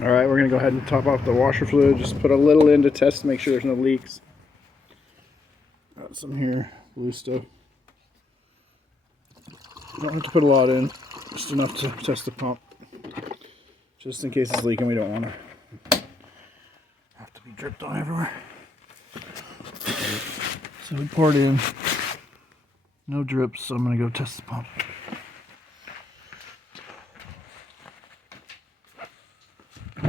All right, we're gonna go ahead and top off the washer fluid. Just put a little in to test to make sure there's no leaks. Got some here, blue stuff. Don't have to put a lot in, just enough to test the pump. Just in case it's leaking, we don't want to have to be dripped on everywhere. So we poured in, no drips, so I'm gonna go test the pump. Go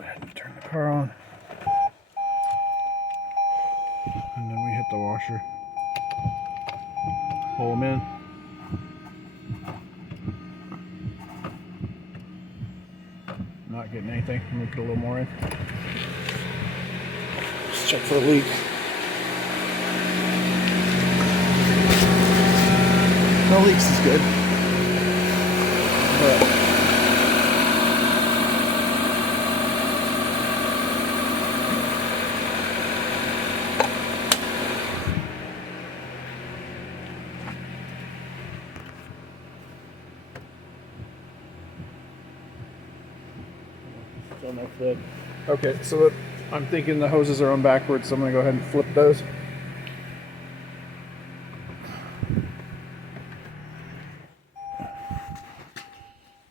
ahead and turn the car on. And then we hit the washer. Pull them in. Not getting anything. I'm gonna put a little more in. Just check for a leak. No leaks is good. But still no flip. Okay, so I'm thinking the hoses are on backwards, so I'm gonna go ahead and flip those.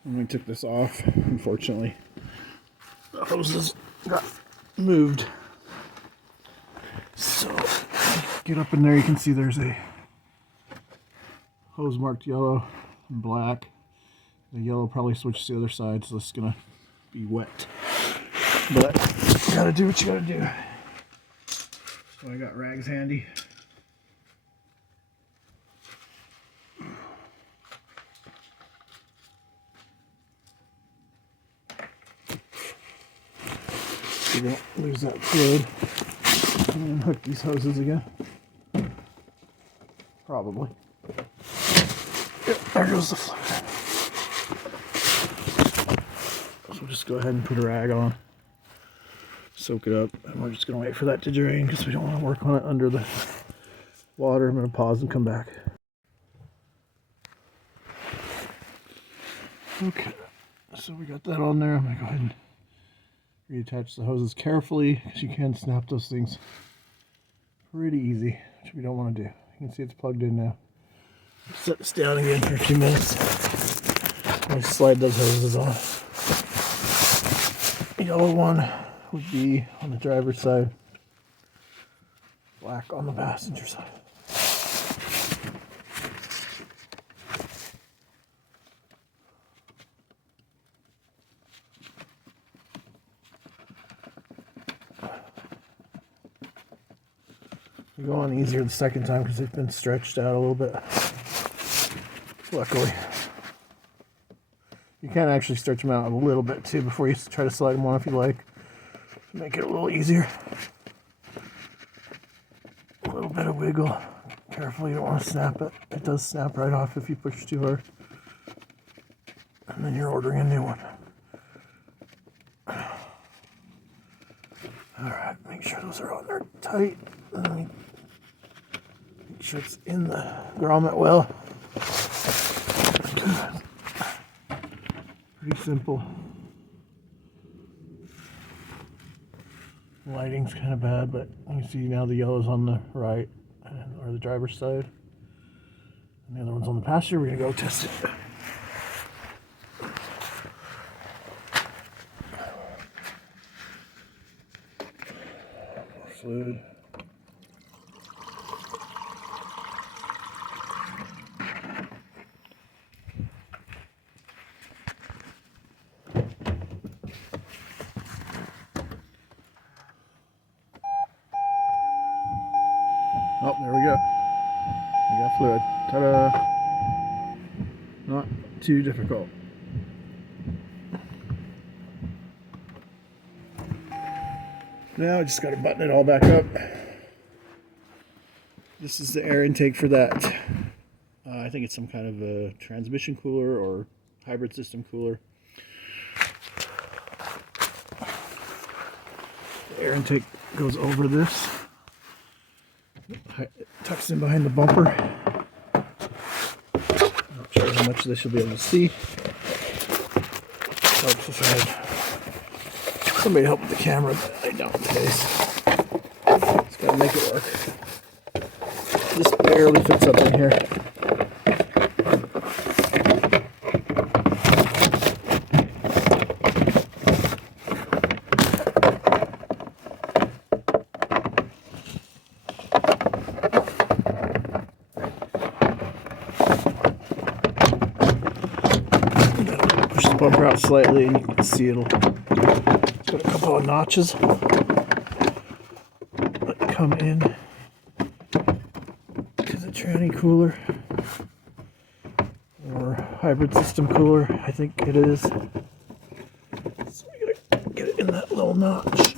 And we took this off. Unfortunately, the hoses got moved. So get up in there, you can see there's a hose marked yellow and black. The yellow probably switched to the other side, so this is gonna be wet. But you gotta do what you gotta do. So I got rags handy. So you don't lose that fluid. And hook these hoses again. Probably. Yep, there goes the fluid. So just go ahead and put a rag on. Soak it up, and we're just going to wait for that to drain because we don't want to work on it under the water. I'm going to pause and come back. Okay, so we got that on there. I'm going to go ahead and reattach the hoses carefully because you can snap those things pretty easy, which we don't want to do. You can see it's plugged in now. Set this down again for a few minutes. I'll slide those hoses on. The yellow one would be on the driver's side, black on the passenger side. They go on easier the second time because they've been stretched out a little bit. Luckily. You can actually stretch them out a little bit too before you try to slide them on if you like. Make it a little easier. A little bit of wiggle. Careful, you don't want to snap it. It does snap right off if you push too hard. And then you're ordering a new one. Alright, make sure those are on there tight. Make sure it's in the grommet well. Good. Pretty simple. Lighting's kind of bad, but you see now the yellow's on the right, or the driver's side. And the other one's on the passenger. We're going to go test it. More fluid. Oh, there we go. We got fluid. Ta-da! Not too difficult. Now I just got to button it all back up. This is the air intake for that. I think it's some kind of a transmission cooler or hybrid system cooler. The air intake goes over this. It tucks in behind the bumper. Not sure shows how much of this you'll be able to see. Helps if I had somebody help with the camera, but I don't today. Just gotta make it work. This barely fits up in here. Push the bumper out slightly and you can see it's got a couple of notches that come in to the tranny cooler or hybrid system cooler, I think it is. So we gotta get it in that little notch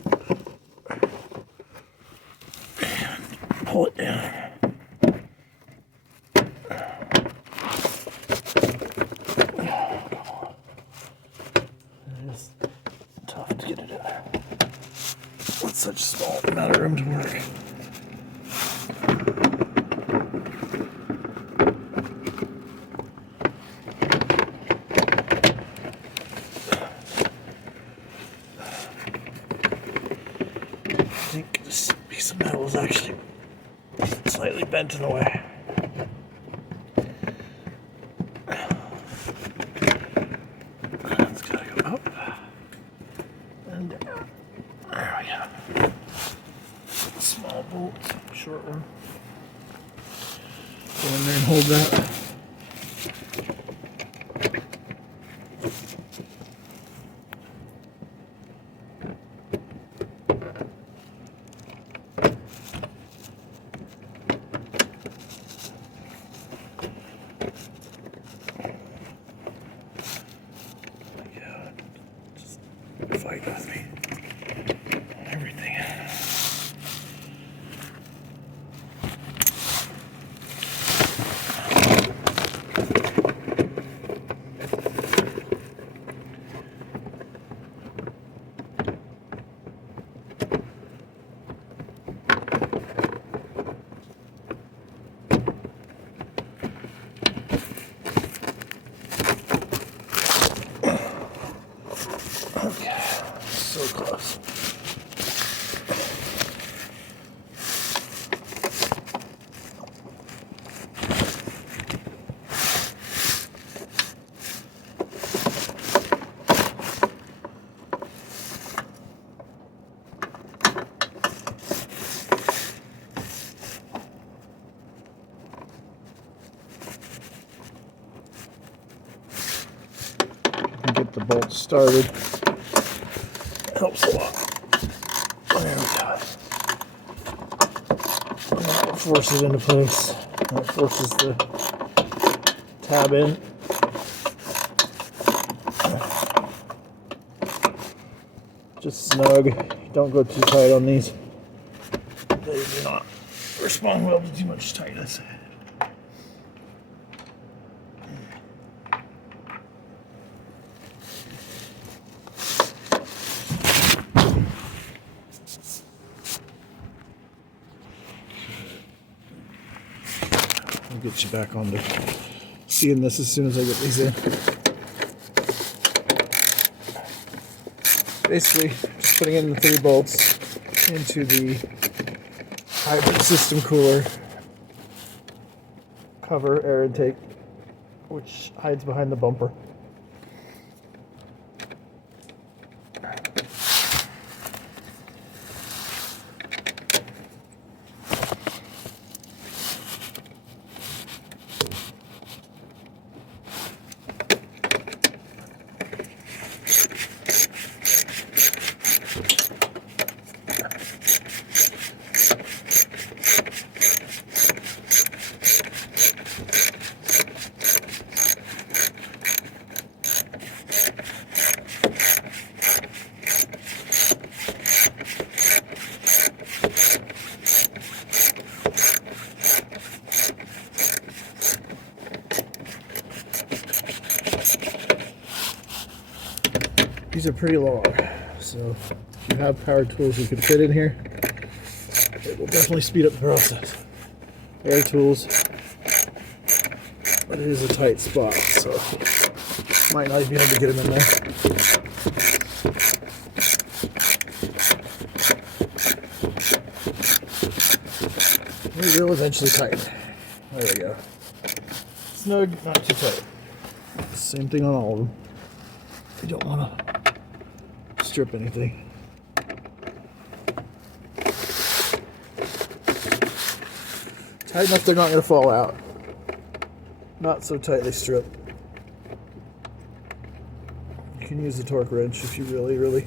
and pull it down. It's tough to get it in there with such a small amount of room to work. I think this piece of metal is actually slightly bent in the way. It's gotta go up and down. There we go. Small bolt, short one. Go in there and hold that. Fight with me. Everything. Okay. So close. Get the bolt started. Helps a lot. There we go. And that will force it into place. That forces the tab in. Just snug. Don't go too tight on these. They do not respond well to too much tightness. I'll get you back onto seeing this as soon as I get these in. Basically, just putting in the 3 bolts into the hybrid system cooler cover air intake, which hides behind the bumper. These are pretty long, so if you have power tools you can fit in here, it will definitely speed up the process. Air tools, but it is a tight spot, so might not even be able to get them in there. They will eventually tighten. There we go. Snug, not too tight. Same thing on all of them. You don't want to strip anything. Tight enough they're not going to fall out. Not so tightly stripped. You can use the torque wrench if you really